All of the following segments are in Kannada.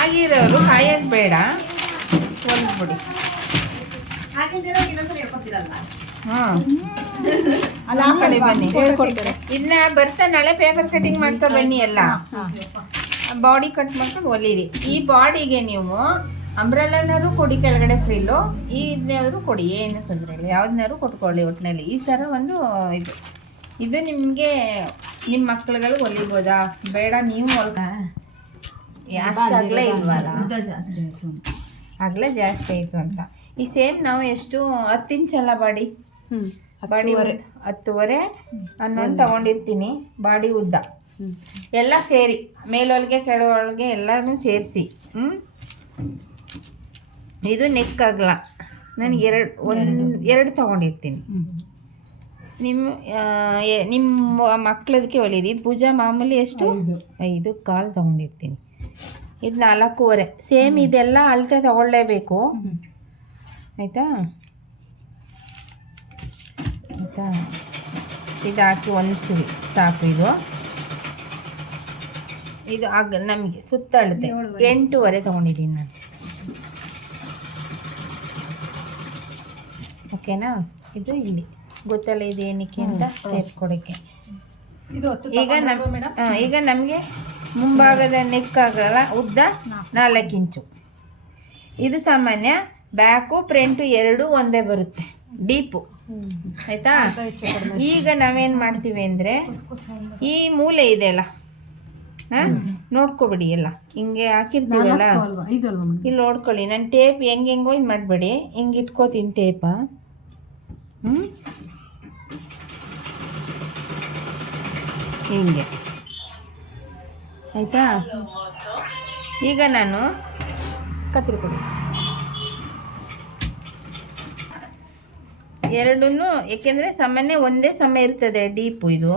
ಆಗಿರೋರು ಕಾಯೋದು ಬೇಡ, ಹೊಲ್ಬಿಡಿ. ಹಾಂ ಅಲ್ಲ ಬನ್ನಿ ಹೇಳ್ಕೊಡ್ತಾರೆ. ಇನ್ನ ಬರ್ತಾ ನಾಳೆ ಪೇಪರ್ ಕಟಿಂಗ್ ಮಾಡ್ಕೊ ಬನ್ನಿ. ಎಲ್ಲ ಬಾಡಿ ಕಟ್ ಮಾಡ್ಕೊಂಡು ಹೊಲೀರಿ. ಈ ಬಾಡಿಗೆ ನೀವು ಅಂಬ್ರೆಲಾನಾರು ಕೊಡಿ, ಕೆಳಗಡೆ ಫ್ರಿಲ್ಲು, ಇದನ್ನಾದ್ರು ಕೊಡಿ, ಏನು ತೊಂದರೆ ಇಲ್ಲ, ಯಾವ್ದನ್ನಾರು ಕೊಟ್ಕೊಳ್ಳಿ. ಒಟ್ಟಿನಲ್ಲಿ ಈ ಥರ ಒಂದು ಇದು ನಿಮಗೆ ನಿಮ್ಮ ಮಕ್ಳುಗಳು ಹೊಲಿಬೋದಾ? ಬೇಡ ನೀವು ಅಷ್ಟು ಅಗಲ ಇಲ್ವಲ್ಲ, ಅಗಲ ಜಾಸ್ತಿ ಆಯಿತು ಅಂತ. ಈ ಸೇಮ್ ನಾವು ಎಷ್ಟು 10 ಇಂಚಲ್ಲ ಬಾಡಿ 10.5 ಅನ್ನೋದು ತಗೊಂಡಿರ್ತೀನಿ. ಬಾಡಿ ಉದ್ದ ಎಲ್ಲ ಸೇರಿ ಮೇಲೊಳಗೆ ಕೆಳೊಳಗೆ ಎಲ್ಲನೂ ಸೇರಿಸಿ. ಇದು ನೆಕ್ ಅಗಲ ನಾನು ಎರಡು ತಗೊಂಡಿರ್ತೀನಿ. ನಿಮ್ಮ ಮಕ್ಕಳದಕ್ಕೆ ಹೊಲೀರಿ. ಇದು ಭುಜ ಮಾಮೂಲಿ ಎಷ್ಟು 5 ಕಾಲು ತಗೊಂಡಿರ್ತೀನಿ. ಇದು 4.25 ಸೇಮ್. ಇದೆಲ್ಲ ಅಳತೆ ತಗೊಳ್ಳೇಬೇಕು, ಆಯಿತಾ? ಇದು ಹಾಕಿ ಹೊಂದಿಸಿ ಸಾಕು. ಇದು ನಮಗೆ ಸುತ್ತಳತೆ 8.25 ತೊಗೊಂಡಿದ್ದೀನಿ ನಾನು. ಓಕೆನಾ? ಇದು ಇಲ್ಲಿ ಗೊತ್ತಲ್ಲ ಇದು ಏನಕ್ಕೆ ಅಂತ ಸೇಪ್ ಕೊಡೋಕ್ಕೆ. ಈಗ ನಮಗೆ ಮುಂಭಾಗದ ನೆಕ್ ಆಗಲ್ಲ, ಉದ್ದ 4 ಇಂಚು. ಇದು ಸಾಮಾನ್ಯ. ಬ್ಯಾಕು ಫ್ರಂಟು ಎರಡು ಒಂದೇ ಬರುತ್ತೆ, ಡೀಪು, ಆಯಿತಾ? ಈಗ ನಾವೇನು ಮಾಡ್ತೀವಿ ಅಂದರೆ ಈ ಮೂಲೆ ಇದೆಯಲ್ಲ, ನೋಡ್ಕೊಬಿಡಿ. ಎಲ್ಲ ಹಿಂಗೆ ಹಾಕಿರ್ತೀವಲ್ಲ, ಇಲ್ಲಿ ನೋಡ್ಕೊಳ್ಳಿ. ನಾನು ಟೇಪ್ ಹೆಂಗೋ ಇದು ಮಾಡಬೇಡಿ, ಹಿಂಗೆ ಇಟ್ಕೋತೀನಿ ಟೇಪ. ಹಿಂಗೆ, ಆಯಿತಾ? ಈಗ ನಾನು ಕತ್ರಿ ಕೊಡಿ ಎರಡನ್ನೂ, ಏಕೆಂದರೆ ಸಾಮಾನ್ಯ ಒಂದೇ ಸಮ ಇರ್ತದೆ ಡೀಪು. ಇದು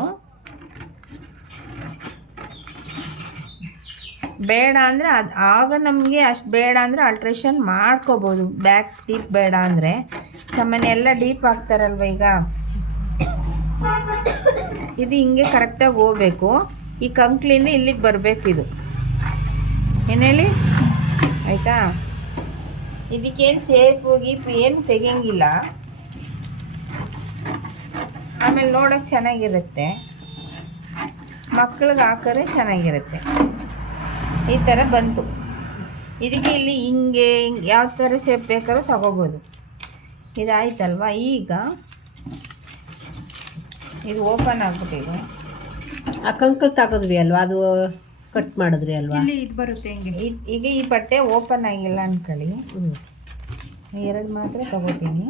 ಬೇಡ ಅಂದರೆ ಆಗ ನಮಗೆ ಅಷ್ಟು ಬೇಡ ಅಂದರೆ ಆಲ್ಟ್ರೇಷನ್ ಮಾಡ್ಕೋಬೋದು. ಬ್ಯಾಕ್ ಡೀಪ್ ಬೇಡ ಅಂದರೆ ಸಾಮಾನ್ಯ ಎಲ್ಲ ಡೀಪ್ ಹಾಕ್ತಾರಲ್ವ. ಈಗ ಇದು ಹಿಂಗೆ ಕರೆಕ್ಟಾಗಿ ಹೋಗ್ಬೇಕು. ಈ ಕಂಕ್ಲಿಂದ ಇಲ್ಲಿಗೆ ಬರಬೇಕು. ಇದು ಏನು ಹೇಳಿ, ಆಯಿತಾ? ಇದಕ್ಕೇನು ಸೇಪು ಗೀಪು ಏನು ತೆಗಿಯಂಗಿಲ್ಲ. ಆಮೇಲೆ ನೋಡೋಕ್ಕೆ ಚೆನ್ನಾಗಿರುತ್ತೆ, ಮಕ್ಳಿಗೆ ಹಾಕಿದ್ರೆ ಚೆನ್ನಾಗಿರುತ್ತೆ. ಈ ಥರ ಬಂತು. ಇದಕ್ಕೆ ಇಲ್ಲಿ ಹಿಂಗೆ ಯಾವ ಥರ ಶೇಪ್ ಬೇಕಾದ್ರೂ ತಗೋಬೋದು. ಇದಾಯ್ತಲ್ವ? ಈಗ ಇದು ಓಪನ್ ಆಗ್ಬಿಟ್ಟಿದೆ. ಆ ಕಂಕಲ್ ತಗೋದ್ವಿ ಅಲ್ವಾ, ಅದು ಕಟ್ ಮಾಡಿದ್ರಿ ಅಲ್ವಾ, ಇದು ಬರುತ್ತೆ ಹಿಂಗೆ. ಈಗ ಈ ಬಟ್ಟೆ ಓಪನ್ ಆಗಿಲ್ಲ ಅಂದ್ಕೊಳ್ಳಿ, 2 ಮಾತ್ರ ತಗೋತೀನಿ.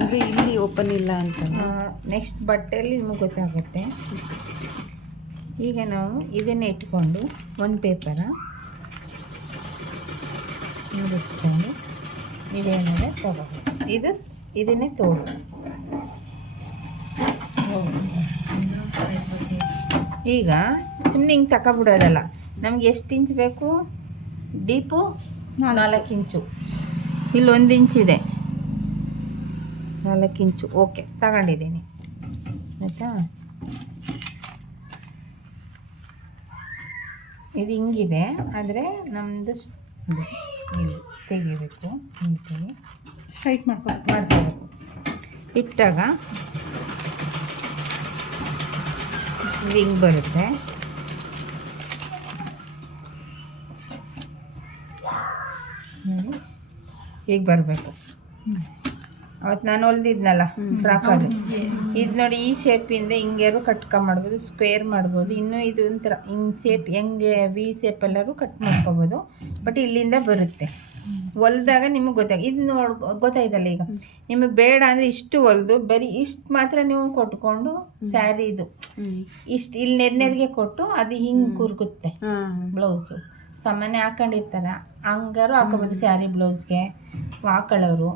ಅಂದರೆ ಇಲ್ಲಿ ಓಪನ್ ಇಲ್ಲ ಅಂತ. ನೆಕ್ಸ್ಟ್ ಬಟ್ಟೆಯಲ್ಲಿ ನಿಮಗೆ ಗೊತ್ತಾಗುತ್ತೆ. ಈಗ ನಾವು ಇದನ್ನೇ ಇಟ್ಕೊಂಡು ಒಂದು ಪೇಪರ ಇಟ್ಕೊಂಡು ಇದೇನಾದ್ರೆ ತಗೋಬೇಕು. ಇದನ್ನೇ ತೋಡು. ಈಗ ಸುಮ್ಮನೆ ಹಿಂಗೆ ತಗೊಬಿಡೋದಲ್ಲ. ನಮ್ಗೆ ಎಷ್ಟು ಇಂಚ್ ಬೇಕು? ಡೀಪು 4 ಇಂಚು, ಇಲ್ಲಿ 1 ಇಂಚಿದೆ, 4 ಇಂಚು. ಓಕೆ, ತಗೊಂಡಿದ್ದೀನಿ, ಆಯಿತಾ? ಇದು ಹಿಂಗಿದೆ, ಆದರೆ ನಮ್ಮದು ಇಲ್ಲಿ ತೆಗಿಬೇಕು, ನೀಟಾಗಿ ಸ್ಟ್ರೈಟ್ ಮಾಡ್ಕೋಬೇಕು. ಇಟ್ಟಾಗ ಹಿಂಗೆ ಬರುತ್ತೆ. ಈಗ ಬರಬೇಕು. ಅವತ್ತು ನಾನು ಹೊಲ್ದಿದ್ನಲ್ಲ ಫ್ರಾಕ್, ಇದು ನೋಡಿ ಈ ಶೇಪಿಂದ ಹಿಂಗೆರು ಕಟ್ಕೊಂಡ್ಮಾಡ್ಬೋದು, ಸ್ಕ್ವೇರ್ ಮಾಡ್ಬೋದು. ಇನ್ನೂ ಇದು ಒಂಥರ ಹಿಂಗೆ ಶೇಪ್ ಹೆಂಗೆ ವಿ ಶೇಪ್ ಎಲ್ಲರೂ ಕಟ್ ಮಾಡ್ಕೊಬೋದು. ಬಟ್ ಇಲ್ಲಿಂದ ಬರುತ್ತೆ. ಹೊಲ್ದಾಗ ನಿಮಗೆ ಇದು ಗೊತ್ತಾಯ್ತಲ್ಲ. ಈಗ ನಿಮಗೆ ಬೇಡ ಅಂದರೆ ಇಷ್ಟು ಹೊಲಿದು ಬರೀ ಇಷ್ಟು ಮಾತ್ರ ನೀವು ಕೊಟ್ಕೊಂಡು ಸ್ಯಾರಿ ಇದು ಇಷ್ಟು ಇಲ್ಲಿ ನೆರಿಗೆ ಕೊಟ್ಟು ಅದು ಹಿಂಗೆ ಕುರ್ಗುತ್ತೆ. ಬ್ಲೌಸು ಸಾಮಾನ್ಯ ಹಾಕೊಂಡಿರ್ತಾರೆ, ಹಂಗಾರು ಹಾಕೋಬೋದು ಸ್ಯಾರಿ ಬ್ಲೌಸ್ಗೆ ಹಾಕೊಳ್ಳೋರು.